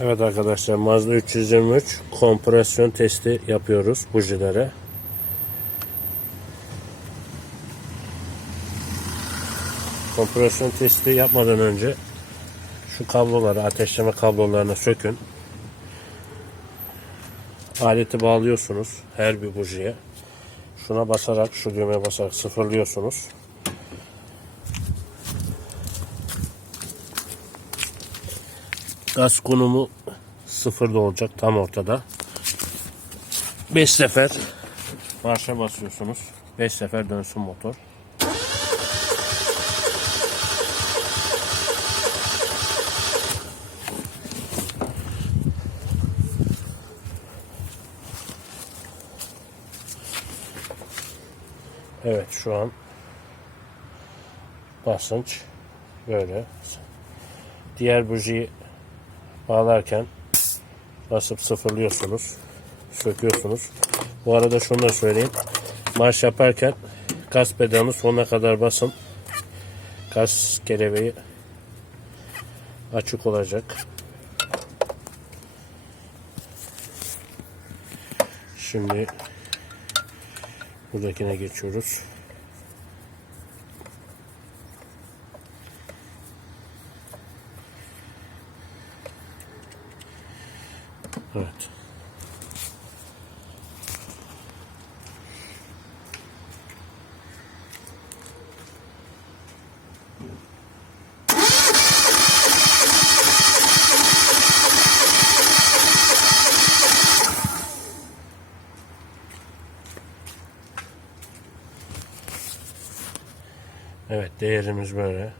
Evet arkadaşlar Mazda 323 kompresyon testi yapıyoruz bujilere. Kompresyon testi yapmadan önce şu kabloları ateşleme kablolarını sökün. Aleti bağlıyorsunuz her bir bujiye. Şuna basarak şu düğmeye basarak sıfırlıyorsunuz. Gaz konumu sıfırda olacak tam ortada. 5 sefer marşa basıyorsunuz. 5 sefer dönsün motor. Evet şu an basınç böyle. Diğer bujiyi bağlarken basıp sıfırlıyorsunuz. Söküyorsunuz. Bu arada şunu da söyleyeyim. Marş yaparken gaz pedalını sonuna kadar basın. Gaz kelebeği açık olacak. Şimdi buradakine geçiyoruz. Evet. Evet değerimiz böyle.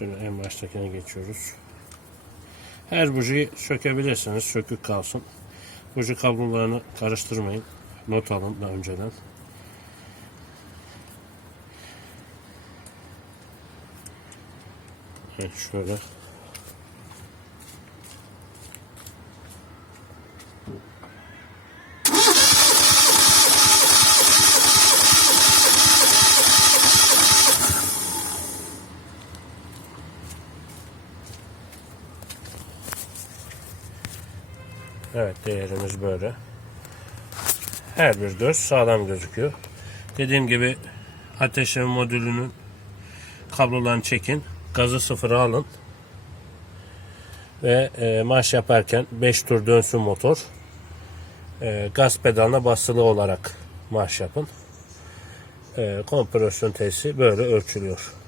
Şöyle en baştakine geçiyoruz. Her bujiyi sökebilirsiniz. Sökük kalsın. Buji kablolarını karıştırmayın. Not alın da önceden. Evet şöyle. Evet değerimiz böyle. Her bir göz sağlam gözüküyor. Dediğim gibi ateşleme modülünün kablolarını çekin. Gazı sıfıra alın. Ve e, marş yaparken 5 tur dönsün motor. E, gaz pedalına basılı olarak marş yapın. E, kompresyon testi böyle ölçülüyor.